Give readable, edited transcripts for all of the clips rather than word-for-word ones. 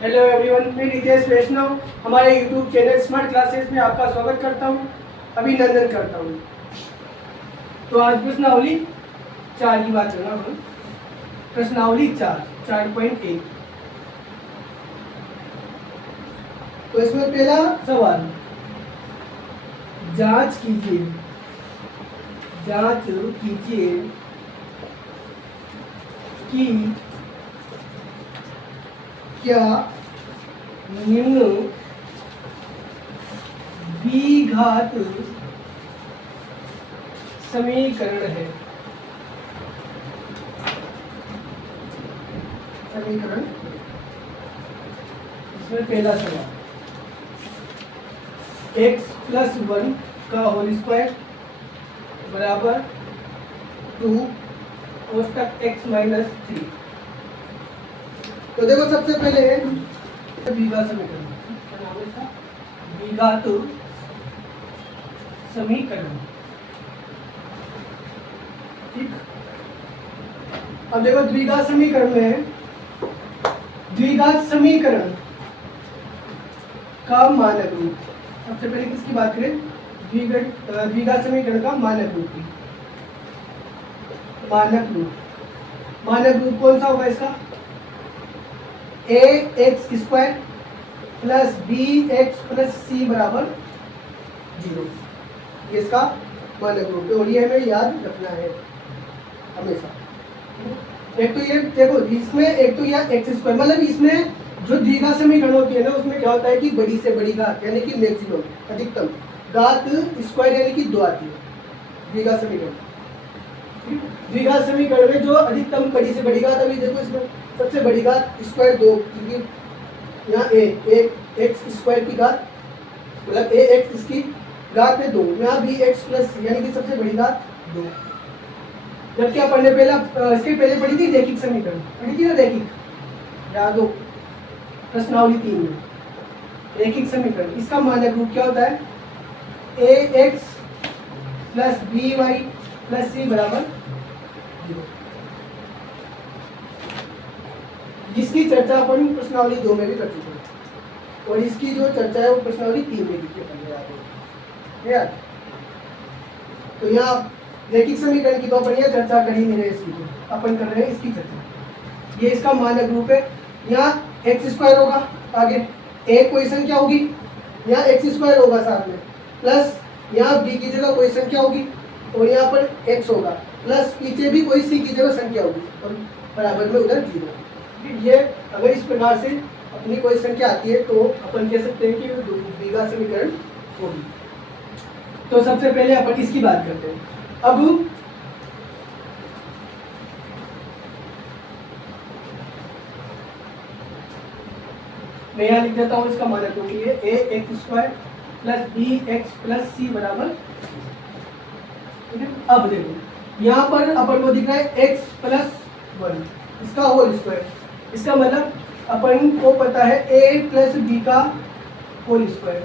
Hello everyone, मैं नितेश वैष्णव हमारे YouTube channel smart classes में आपका स्वागत करता हूं, अभिनंदन करता हूं। तो आज प्रश्नावली 4 की बात करना हम। प्रश्नावली 4.1। तो इसमें पहला सवाल, जांच कीजिए कि क्या निम्न द्विघात समीकरण है। समीकरण इसमें पहला सवाल, x+1 का होल स्क्वायर बराबर 2 कोष्टक x-3। तो देखो, सबसे पहले द्विघात समीकरण, क्या नाम है इसका? द्विघात समीकरण। ठीक। अब देखो, द्विघात समीकरण में द्विघात समीकरण का मानक रूप। सबसे पहले किसकी बात करें? द्विघात समीकरण का मानक रूप की। मानक रूप कौन सा होगा इसका? ax² plus bx plus c बराबर 0। ये इसका मानक रूप है और ये हमें याद रखना है हमेशा। एक तो ये देखो, इसमें एक तो यह x², मतलब इसमें जो द्विघात समीकरण होती है ना, उसमें क्या होता है कि बड़ी से बड़ी घात यानी कि मैक्सिमम, अधिकतम घात स्क्वायर यानी कि 2 आती है द्विघात समीकरण। द्विघात समीकरण में जो अधिकतम बड़ी से बड़ी घात, अभी देखो इसमें सबसे बड़ी घात स्क्वायर 2, क्योंकि यहाँ x² की घात मतलब ax इसकी घात है 2, यहाँ bx प्लस यानी कि सबसे बड़ी घात 2। जब क्या पढ़ने पहला इसके पहले पढ़ी थी रैखिक समीकरण, पढ़ी थी ना रैखिक, याद हो प्रश्नावली 3 में। रैखिक समीकरण इसका मानक रूप क्या होता है? ax plus by plus c बराबर 0। जिसकी चर्चा अपन प्रश्नावली 2 में भी कर चुके हैं और इसकी जो चर्चा है वो प्रश्नावली 3 में की है। तो यहाँ रैखिक समीकरण की तो अपन यहाँ चर्चा कर ही नहीं रहे, इसकी तो अपन कर रहे हैं इसकी चर्चा। ये इसका मानक रूप है। यहाँ x² होगा, आगे a कोई संख्या होगी, यहाँ x² होगा साथ में, प्लस यहाँ b की जगह कोई संख्या होगी और यहाँ पर x होगा, प्लस पीछे भी कोई c की जगह संख्या होगी और बराबर में उधर 0। ये अगर इस प्रकार से अपनी कोई संख्या आती है तो अपन कह सकते हैं कि वो द्विघात समीकरण होगी। तो सबसे पहले अपन इसकी बात करते हैं। अब मैं यहाँ लिख देता हूँ इसका मानक रूप, ये ax² plus bx plus c बराबर। ठीक है। अब देखो यहाँ पर अपन को दिख रहा है x+1 इसका होल स्क्वायर। इसका मतलब अपन को पता है a प्लस b का होल स्क्वायर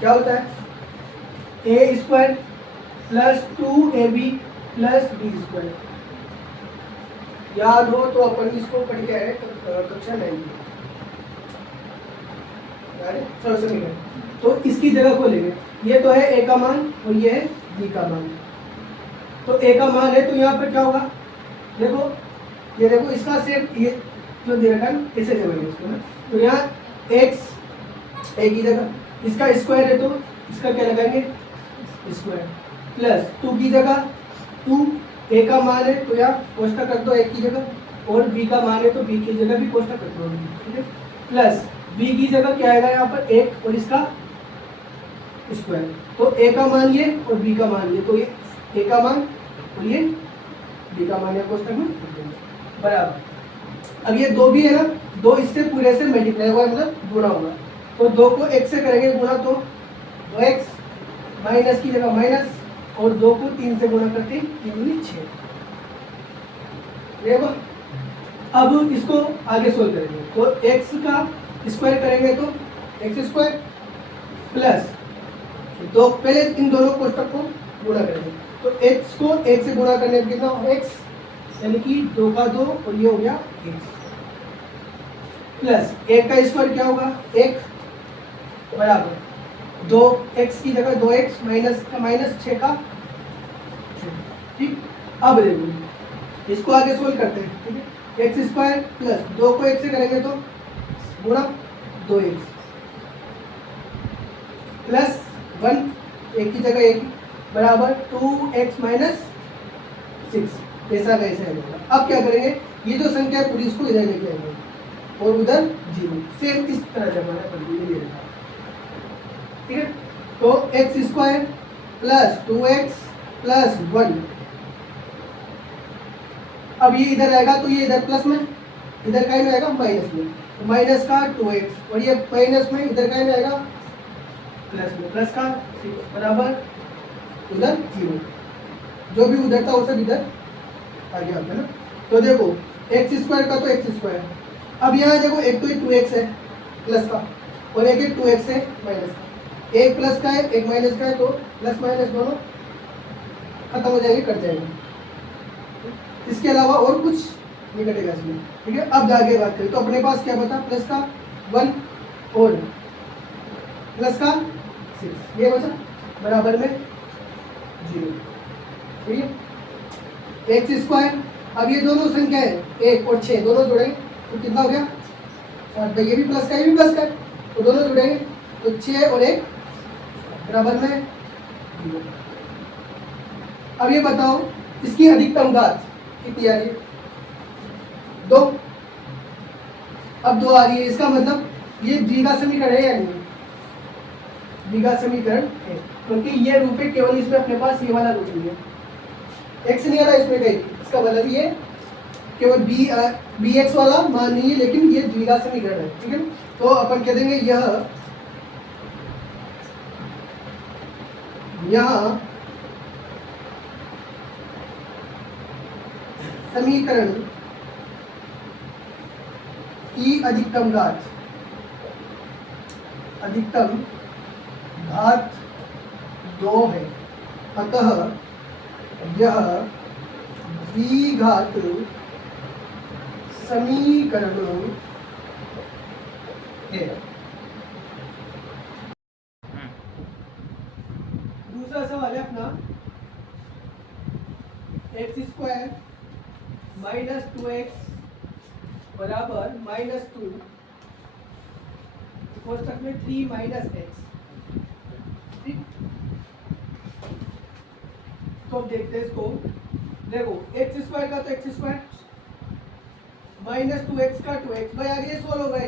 क्या होता है? a² plus 2ab plus b²। याद हो तो अपन इसको पढ़ के आए कक्षा 9 में, सरल समीकरण। तो इसकी जगह को लेंगे, ये तो है a का मान और ये है b का मान। तो a का मान है तो यहाँ पर क्या होगा? देखो ये देखो, इसका सेट ये जो दे रखा है इसे जोड़ेंगे इसको ना, तो यहाँ x a की जगह, इसका स्क्वायर है तो इसका क्या लगाएंगे? स्क्वायर, प्लस 2 की जगह 2, a का मान है तो यहाँ कोष्टक रख दो 1 की जगह और b का मान है तो b की जगह भी कोष्टक रख दो। ठीक है। प्लस b की जगह क्या आएगा यहाँ पर 1 और इसका स्क्वायर, तो a का मान ये और b का मान ये, तो ये a का मान और ये b का मान है कोष्टक में बराबर। अब ये 2 भी है ना, 2 इससे पूरे से मल्टीप्लाई हुआ मतलब गुणा होगा, तो 2 को 1 से करेंगे गुणा तो 2x माइनस की जगह माइनस और 2 को 3 से गुणा करते 3 6। देखो अब इसको आगे सोल्व करेंगे तो x का स्क्वायर करेंगे तो x² प्लस 2, पहले इन दोनों कोष्टक को गुणा करेंगे तो x को 1 से गुणा करने पर कितना x यानी कि 2 का 2 और ये हो गया x। प्लस 1 का स्क्वायर क्या होगा 1 बराबर 2x की जगह 2x माइनस 6 का 6। ठीक, अब देखो इसको आगे सोल्व करते हैं। ठीक है, एक्स स्क्वायर प्लस 2 को 1 से करेंगे तो गुणा 2x प्लस 1 एक की जगह 1 बराबर 2x माइनस 6 ऐसा कैसे आएगा। अब क्या करेंगे, ये जो संख्या है पूरी इसको इधर लेके आएंगे और उधर 0 सेम इस तरह जमाना पड़ेगा। ठीक है, तो x square plus 2x plus 1, अब ये इधर आएगा तो ये इधर प्लस में, इधर का में आएगा माइनस में, तो माइनस का 2x और ये माइनस में इधर का में आएगा प्लस में, प्लस का 6 बराबर उधर 0, जो भी उधर था वो सब इधर आ गया है ना। तो देखो एक्स स्क्वायर का तो एक्स स्क्वायर, अब यहाँ देखो एक तो 2x है प्लस का और एक 2x है माइनस का, एक प्लस का है एक माइनस का है, तो प्लस माइनस दोनों खत्म हो जाएंगे, कट जाएंगे। इसके अलावा और कुछ नहीं कटेगा इसमें। ठीक है, अब आगे बात करें तो अपने पास क्या बचा, प्लस का 1 और प्लस का 6 ये बचा बराबर में 0। ठीक है, एक्स स्क्वायर, अब ये दोनों संख्या है 1 और 6 दोनों जुड़ेंगे तो कितना हो गया 7, ये भी प्लस का ये भी प्लस का है, तो दोनों जुड़ेंगे तो 6 और 1 बराबर में 0। अब ये बताओ इसकी अधिकतम घात कितनी आ रही है 2, अब 2 आ रही है, इसका मतलब ये द्विघात समीकरण है या नहीं, द्विघात समीकरण है, क्योंकि ये रूप है, केवल इसमें अपने पास ये वाला रूप नहीं है, x नहीं आ रहा इसमें कहीं, इसका मतलब ये केवल बी एक्स वाला मान नहीं है, लेकिन ये द्विघात समीकरण है। ठीक है, तो अपन कह देंगे यह समीकरण की अधिकतम घात 2 है, अतः यह द्विघात समीकरण है। दूसरा सवाल है अपना एक्स स्क्वायर माइनस 2x बराबर -2 कोष्टक में 3 माइनस x। ठीक, तो अब देखते हैं इसको, देखो एक्स स्क्वायर का तो एक्स स्क्वायर माइनस 2x का 2x, भाई आगे सोल्व होगा,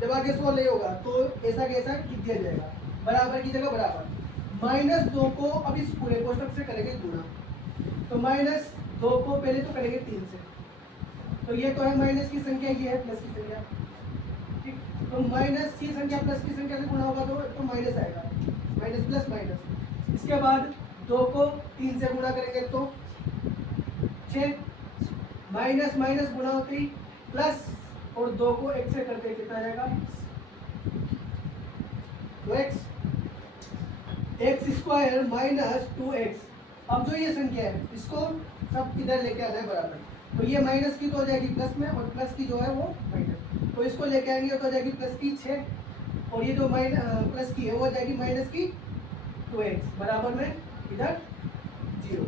जब आगे सोल्व नहीं होगा तो ऐसा कैसा लिख दिया जाएगा, बराबर की जगह बराबर, -2 को अब इस पूरे कोष्टक से करेंगे गुणा, तो -2 को पहले तो करेंगे 3 से, तो ये तो है माइनस की संख्या, ये है प्लस की संख्या। ठीक, तो माइनस की संख्या प्लस की संख्या से गुणा होगा तो माइनस आएगा, माइनस प्लस माइनस। इसके बाद 2 को 3 से गुणा करेंगे तो 6, माइनस माइनस गुणा होते ही प्लस, और 2 को 1 से करके कितना जाएगा 2x, x square minus 2x। अब जो ये संख्या है इसको सब इधर लेके आना है बराबर, तो ये माइनस की तो हो जाएगी प्लस में, और प्लस की जो है वो माइनस, तो इसको लेके आएंगे तो हो जाएगी प्लस की 6, और ये जो प्लस की है वो हो जाएगी माइनस की 2x बराबर में इधर 0।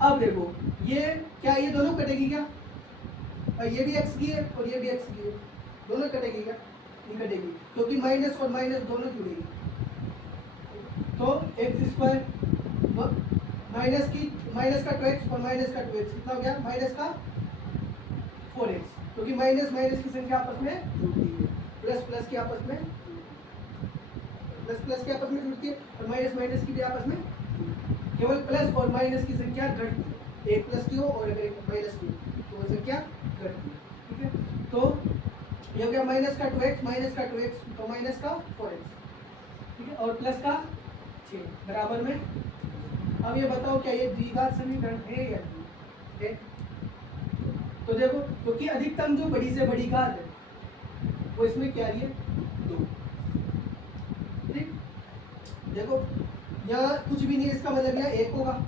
अब देखो ये क्या, ये दोनों कटेगी क्या, और ये भी x की है और ये भी x की है, दोनों कटेगी क्या, नहीं कटेगी, क्योंकि माइनस और माइनस दोनों जुड़ेगी। तो एक्स स्क्वायर माइनस का 2x और माइनस का 2x कितना हो गया, माइनस का 4x, क्योंकि माइनस माइनस की संख्या आपस में जुड़ती है, प्लस प्लस की आपस में जुड़ती है, और माइनस माइनस की भी आपस में, केवल प्लस और माइनस की संख्या घटती है, एक प्लस की हो और एक माइनस की तो वो संख्या घटती है। ठीक है, तो ये हो गया माइनस का 2x तो माइनस का 4x। ठीक है, और प्लस का 6 बराबर में, अब ये बताओ क्या ये द्विघात समीकरण है या नहीं है। तो देखो क्योंकि अधिकतम जो बड़ी से बड़ी घात है वो इसमें क्या आ रही है 2। ठीक, देखो यहाँ कुछ भी नहीं है, इसका मतलब यहाँ 1 होगा,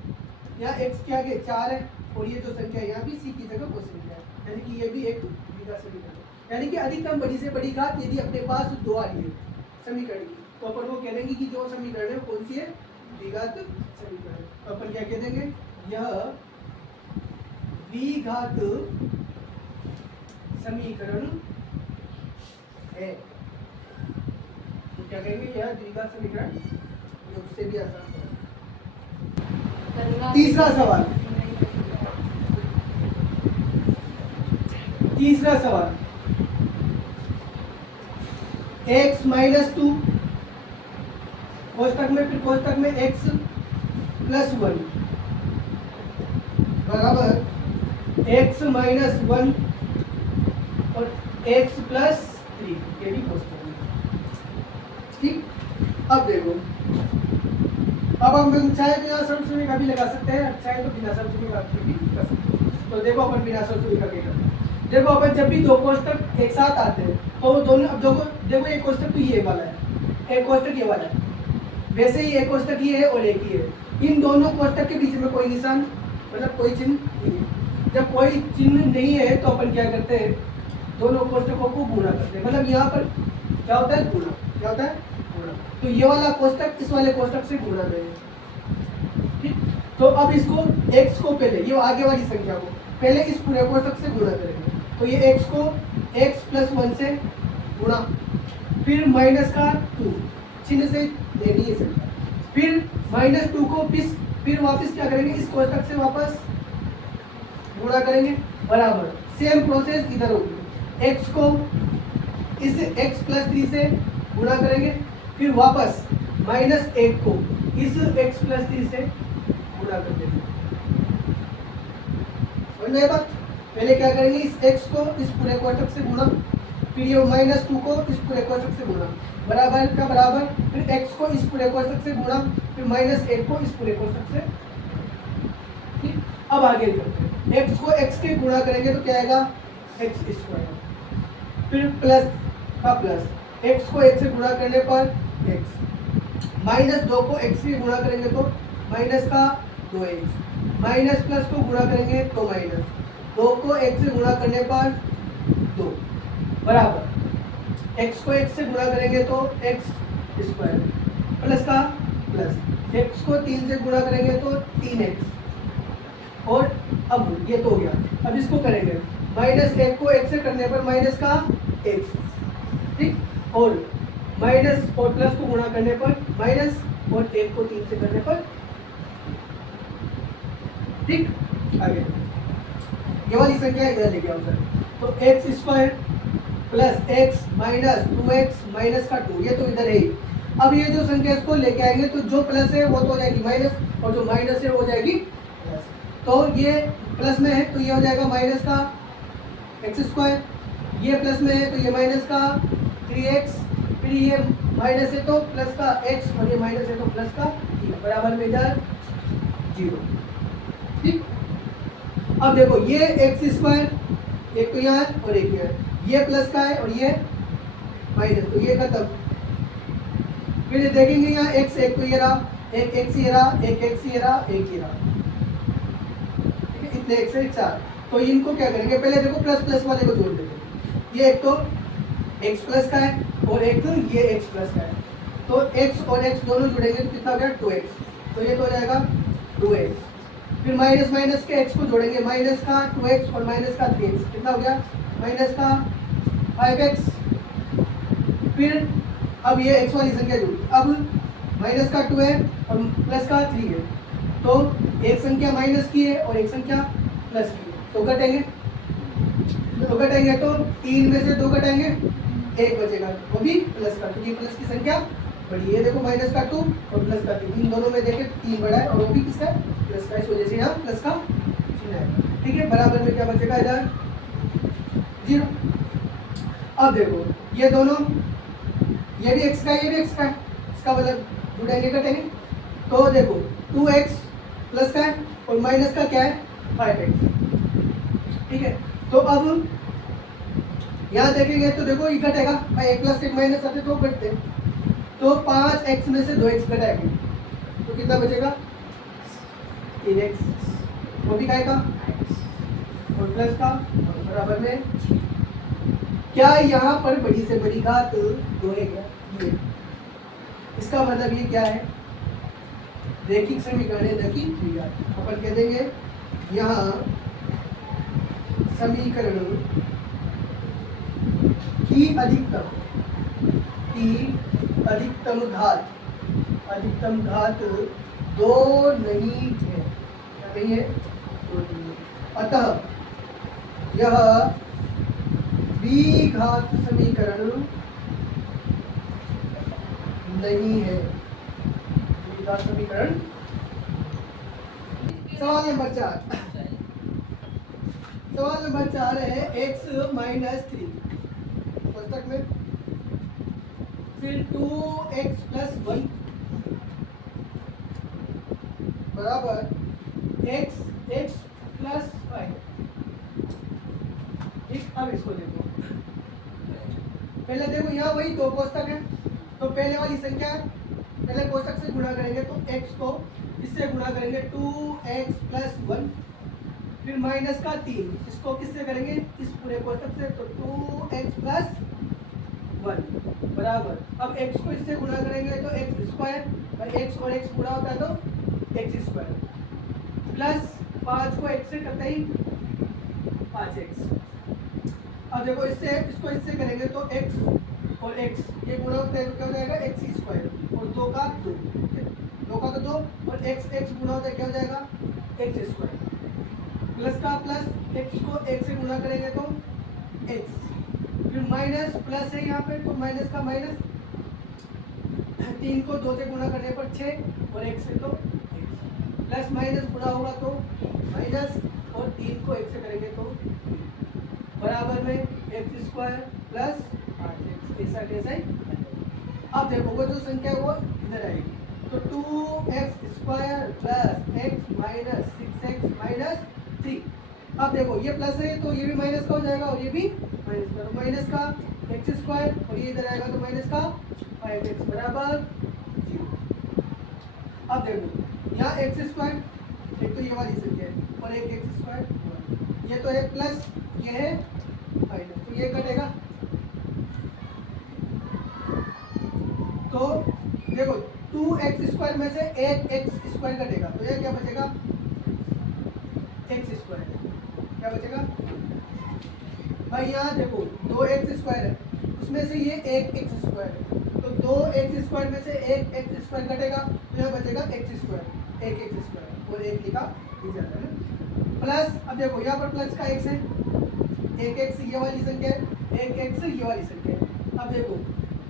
यहाँ x के आगे 4 है, और ये जो संख्या यहाँ भी c की जगह वो संख्या है, यानी कि ये भी एक द्विघात समीकरण है। यानी कि अधिकतम बड़ी से बड़ी घात यदि अपने पास दो आ रही है समीकरण की, तो अपन वो कह देंगे कि जो समीकरण है वो कौन सी है, द्विघात समीकरण। तो अपन क्या कह देंगे, यह द्विघात समीकरण है। तो क्या कहेंगे, यह द्विघात समीकरण, उससे भी आसान सवाल। तीसरा सवाल, x माइनस 2 कोष्टक में, फिर कोष्टक में x प्लस 1 बराबर x माइनस 1 और x प्लस 3, ये भी कोष्टक में। ठीक, अब देखो, अब हम चाहे बिना सर्व सुविधा भी लगा सकते हैं, चाहे तो बिना सर्व सुविधा भी कर सकते हैं। तो देखो अपन बिना सर्व सुविधा के करते हैं। देखो अपन जब भी दो कोष्टक एक साथ आते हैं तो वो दोनों, अब देखो एक कोष्टक तो ये वाला है, एक कोष्टक ये वाला है, वैसे ही एक कोष्टक ये है और एक ही है। इन दोनों कोष्टक के बीच में कोई निशान, मतलब कोई चिन्ह नहीं है। जब कोई चिन्ह नहीं है तो अपन क्या करते हैं, दोनों कोष्टकों को गुणा करते हैं। मतलब यहाँ पर क्या होता है, गुणा। क्या होता है, गुणा। तो ये वाला कोष्टक इस वाले कोष्टक से गुणा करेंगे। ठीक, तो अब इसको x को पहले, ये आगे वाली संख्या को पहले इस पूरे कोष्टक से गुणा करेंगे। तो ये x को x प्लस 1 से गुणा, फिर माइनस का 2 चिन्ह से देनी है संख्या, फिर माइनस 2 को फिर वापस क्या करेंगे, इस कोष्टक से वापस गुणा करेंगे, बराबर सेम प्रोसेस इधर होगी। x को इस x प्लस 3 से गुणा करेंगे, फिर वापस माइनस 1 को इस x प्लस 3 से गुणा कर देंगे। समझ में बात? पहले क्या करेंगे, इस x को इस पूरे कोष्टक से गुणा, फिर ये माइनस 2 को इस पूरे कोष्टक से गुणा, बराबर का बराबर, फिर x को इस पूरे कोष्टक से गुणा, फिर माइनस 1 को इस पूरे कोष्टक से। ठीक, अब आगे करते हैं, x को x के गुणा करेंगे तो क्या आएगा, x स्क्वायर, फिर प्लस का प्लस, x को x से गुणा करने पर x, माइनस 2 को x से गुणा करेंगे तो माइनस का 2x, माइनस प्लस को गुणा करेंगे तो माइनस, 2 को x से गुणा करने पर 2, बराबर x को x से गुणा करेंगे तो x स्क्वायर, प्लस का प्लस, x को 3 से गुणा करेंगे तो 3x, और अब ये तो हो गया। अब इसको करेंगे, माइनस 1 को x से करने पर माइनस का x, ठीक, और माइनस और प्लस को गुणा करने पर माइनस, और 1 को 3 से करने पर, ठीक। आगे ये वाली संख्या इधर लेके आओ सर, तो x square plus x minus 2x minus का 2, ये तो इधर है। अब ये जो संख्या इसको लेके आएंगे तो जो प्लस है वो तो हो जाएगी माइनस, और जो माइनस है वो हो जाएगी प्लस। तो ये प्लस में है तो ये हो जाएगा माइनस का x स्क्वायर, ये प्लस में है तो ये माइनस का 3x, फिर ये माइनस है तो प्लस का x, और ये माइनस है तो प्लस का 3, बराबर में इधर 0। ठीक, अब देखो ये x स्क्वायर एक तो यहाँ है और एक यहाँ है, ये प्लस का है और ये माइनस, तो ये खत्म। फिर देखेंगे यहाँ x, एक तो ये रहा, एक x ये रहा, एक x ये रहा, एक ये रहा, ठीक है, इतने x है 4। तो इनको क्या करेंगे, पहले देखो प्लस प्लस वाले को जोड़ देंगे। ये एक तो x प्लस का है और एक तो ये x प्लस का है, तो x और x दोनों जुड़ेंगे तो कितना हो गया 2x, तो ये तो हो जाएगा 2x। फिर माइनस माइनस के x को जोड़ेंगे, माइनस का 2x और माइनस का 3x, कितना हो गया माइनस का 5x। फिर अब ये x वाली संख्या जुड़ी, अब माइनस का 2 है और प्लस का 3 है, तो एक संख्या माइनस की है और एक संख्या प्लस की है, तो घटेंगे, तो 3 में से 2 घटाएंगे, 1 बचेगा, वो भी प्लस का, क्योंकि प्लस की संख्या बड़ी है। देखो माइनस का 2 और प्लस का 3, इन दोनों में देखें 3 बड़ा है और वो भी किसका प्लस का, इस वजह से यहाँ प्लस का चिन्ह है। ठीक है, बराबर में क्या बचेगा इधर 0। अब देखो ये दोनों, ये भी x का है, ये भी x का है, इसका मतलब जुड़ेंगे घटेंगे। तो देखो 2x प्लस का है और माइनस का क्या है 5x, ठीक है। तो अब यहाँ देखेंगे तो देखो ये घटेगा, भाई 1 प्लस 1 माइनस आते तो घटते, तो 5x में से 2x घटाएंगे तो कितना बचेगा 3x, वो भी का और प्लस का, और बराबर में क्या यहाँ पर बड़ी से बड़ी घात 2 है क्या? ये इसका मतलब ये क्या है? रैखिक समीकरण है की द्विघात। अपन कह देंगे यहाँ समीकरण की अधिकतम घात 2 नहीं है। क्या नहीं है? 2 नहीं है। अतः यह द्विघात समीकरण नहीं है। द्विघात समीकरण। सवाल नंबर 4 है x माइनस 3 पुस्तक में, फिर 2x प्लस 1 बराबर x प्लस 5। ठीक, अब इसको देखो। पहले देखो यहाँ वही 2 कोष्टक है, तो पहले वाली संख्या पहले कोष्टक से गुणा करेंगे तो x को इससे गुणा करेंगे 2x प्लस 1, फिर माइनस का 3, इसको किससे करेंगे? इस पूरे कोष्टक से, तो 2x प्लस 1 बराबर, अब x को इससे गुणा करेंगे तो x स्क्वायर, और x और x गुणा होता है तो x स्क्वायर, प्लस 5 को x से करते ही 5x। अब देखो इसको इससे करेंगे तो x और x ये गुणा होता है तो क्या हो जाएगा? x स्क्वायर, और 2 का 2 और x गुणा होता है क्या हो जाएगा? x स्क्वायर, प्लस का प्लस, x को x से गुणा करेंगे तो x, फिर माइनस प्लस है यहाँ पे तो माइनस का माइनस, 3 को 2 से गुणा करने पर 6 और x से तो x, प्लस माइनस गुणा होगा तो माइनस, और 3 को x से करेंगे तो बराबर में x स्क्वायर प्लस 5x, ऐसा कैसा ही। अब देखो वो जो संख्या है वो इधर आएगी, तो 2x square plus x minus 6x minus 3। अब देखो ये प्लस है तो ये भी माइनस का हो जाएगा और ये भी माइनस का, तो माइनस का x स्क्वायर और ये इधर आएगा तो माइनस का 5x बराबर 0। अब देखो यहाँ x स्क्वायर, एक तो ये वाली संख्या है और एक x स्क्वायर, ये तो है प्लस, ये है माइनस, तो ये कटेगा। तो देखो 2x स्क्वायर में से एक x स्क्वायर कटेगा तो ये क्या बचेगा? x square. क्या बचेगा भाई? यहाँ देखो 2x स्क्वायर है, उसमें से ये एक x स्क्वायर है, तो 2x स्क्वायर में से एक x स्क्वायर कटेगा तो यहाँ बचेगा x स्क्वायर, एक x स्क्वायर, और एक लिखा जाता है प्लस। अब देखो यहाँ पर प्लस का x है, एक x ये वाली संख्या है, एक x ये वाली संख्या है। अब देखो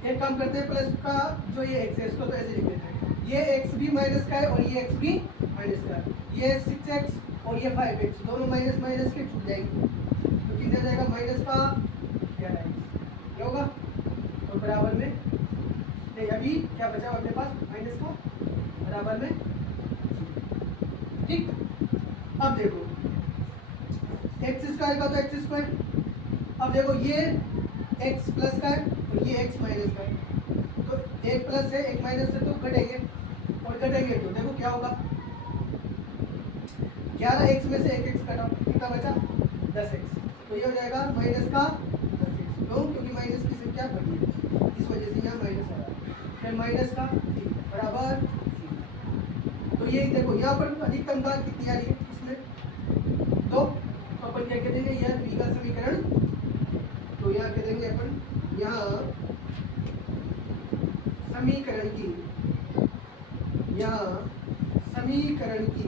एक काम करते हैं, प्लस का जो ये x है इसको तो ऐसे लिख देते हैं, ये x भी माइनस का है और ये x भी माइनस का है, ये 6x और ये 5x दोनों माइनस माइनस के छूट जाएंगे, तो कितना जाएगा? माइनस का 11x, क्या होगा? तो बराबर में नहीं, अभी क्या बचा अपने पास? माइनस का बराबर में। ठीक, अब देखो x स्क्वायर का तो x स्क्वायर, अब देखो ये x प्लस का है और ये x माइनस का है, तो एक प्लस है एक माइनस है तो कटेंगे, और कटेंगे तो देखो क्या होगा? 11x में से एक x कटा, कितना बचा? 10x, तो ये हो जाएगा माइनस का 10x, क्योंकि माइनस की संख्या बड़ी है इस वजह से यहाँ माइनस आ रहा है, फिर माइनस का बराबर। तो ये देखो यहाँ पर अधिकतम घात कितनी आ रही है इसमें? 2, तो अपन क्या कह देंगे? यह द्विघात समीकरण। तो यहाँ कह देंगे अपन यहाँ समीकरण की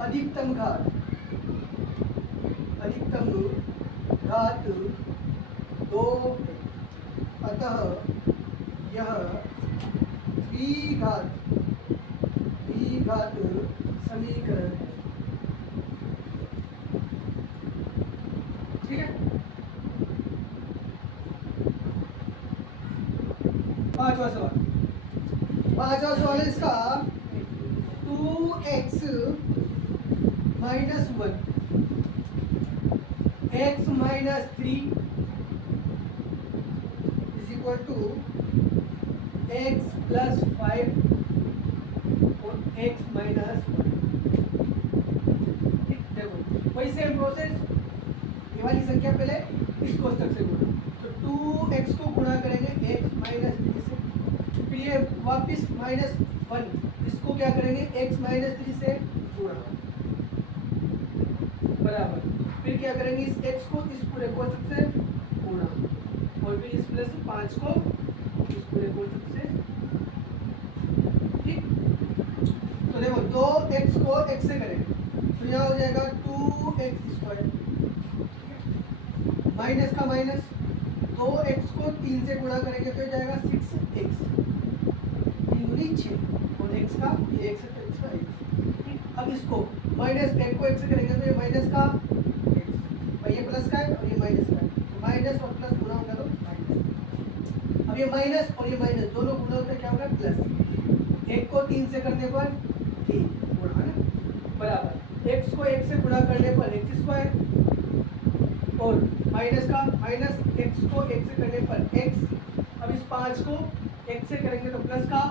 अधिकतम घात 2, अतः यह द्विघात समीकरण है। ठीक है, पांचवा सवाल है इसका, 2x minus 1 x minus 3 is equal to x plus 5 और x माइनस 1। ठीक, देखो वही सेम प्रोसेस, ये वाली संख्या पहले इस कोष्टक से गुणा, x को गुणा करेंगे x माइनस 3 से, फिर ये वापस -1 इसको क्या करेंगे x माइनस 3 से गुणा बराबर, फिर क्या करेंगे इस x को इस पूरे कोष्ठक से गुणा और फिर इस प्लस 5 को इस पूरे कोष्ठक से, ठीक। तो देखो 2x को x से करेंगे तो यहाँ हो जाएगा 2x², माइनस का माइनस, 2x को 3 से गुणा करेंगे तो हो जाएगा 6x, 3 दूनी 6 और x का ये x है तो x का x। अब इसको माइनस एक को x से करेंगे तो ये माइनस का x और ये प्लस का है और ये माइनस का है, तो माइनस और प्लस गुणा होगा तो माइनस। अब ये माइनस और ये माइनस दोनों गुणा होते क्या होगा प्लस, एक को 3 से करने पर 3 गुणा है बराबर, x को 1 से गुणा करने पर x² और माइनस का माइनस, x को 1 से करने पर x। अब इस 5 को x से करेंगे तो प्लस का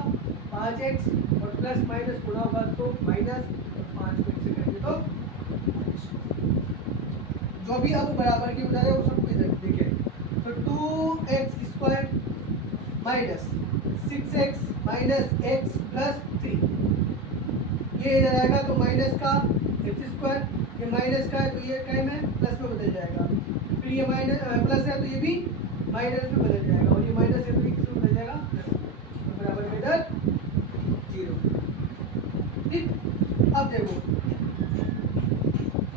5x और प्लस माइनस गुणा होगा तो माइनस, 5 को 1 से करेंगे तो जो भी अब बराबर की बता रहे वो सबको इधर देखिए, तो 2x² minus 6x minus x plus 3, ये इधर आएगा तो माइनस का x², ये माइनस का है तो ये क्या है प्लस में बदल जाएगा, फिर ये माइनस प्लस है तो ये भी माइनस में बदल जाएगा और ये माइनस है तो ये किसमें बदल जाएगा प्लस में, तो बराबर में इधर 0, ठीक। अब देखो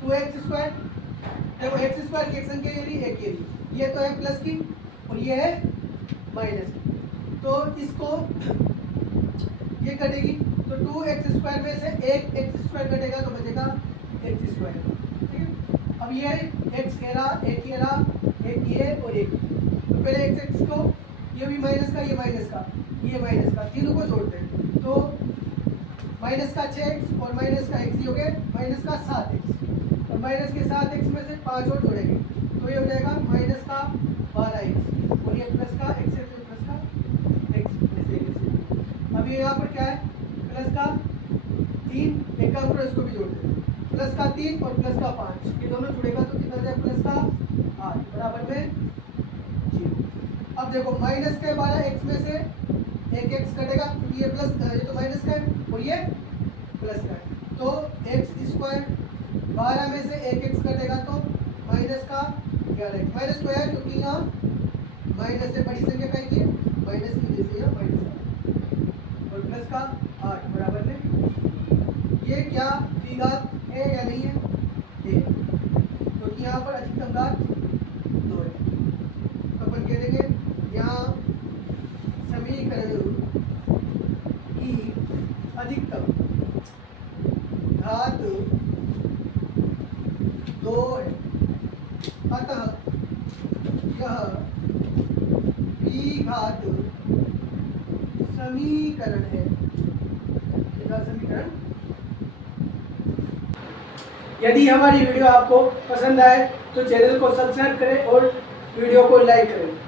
2x², देखो x² की एक संख्या ये रही, एक ये रही, ये तो है प्लस की और ये है माइनस की, तो इसको ये कटेगी तो 2x² में से एक x² कटेगा तो बचेगा x², ठीक है। अब ये x कह रहा, एक ये रहा, एक ये और एक, तो पहले x को, ये भी माइनस का, ये माइनस का, ये माइनस का, तीनों को जोड़ते हैं तो माइनस का 6x और माइनस का x, ये हो गए माइनस का 7x और माइनस के 7x में से 5 और जोड़ेंगे तो ये हो जाएगा माइनस का 12x और ये प्लस का x है तो प्लस का x। अब ये यहाँ पर क्या है प्लस का 3, एक काम करो इसको भी जोड़ दें, प्लस का 3 और प्लस का 5, ये दोनों जुड़ेगा तो कितना जाएगा प्लस का 8 बराबर में 0। अब देखो माइनस के 12x में से एक x कटेगा क्योंकि ये प्लस, ये तो माइनस का है और ये प्लस का है, तो x² 12 में से एक x कटेगा तो माइनस का 11x, माइनस तो है क्योंकि यहाँ माइनस से बड़ी संख्या का है, माइनस की वजह से यहाँ माइनस और प्लस का 8 बराबर में, ये क्या द्विघात है या नहीं है, ये क्योंकि यहाँ पर अधिकतम घात 2 है, तो अपन कह देंगे यहाँ समीकरण की अधिकतम घात 2 है, अतः यह द्विघात समीकरण है, समीकरण। यदि हमारी वीडियो आपको पसंद आए तो चैनल को सब्सक्राइब करें और वीडियो को लाइक करें।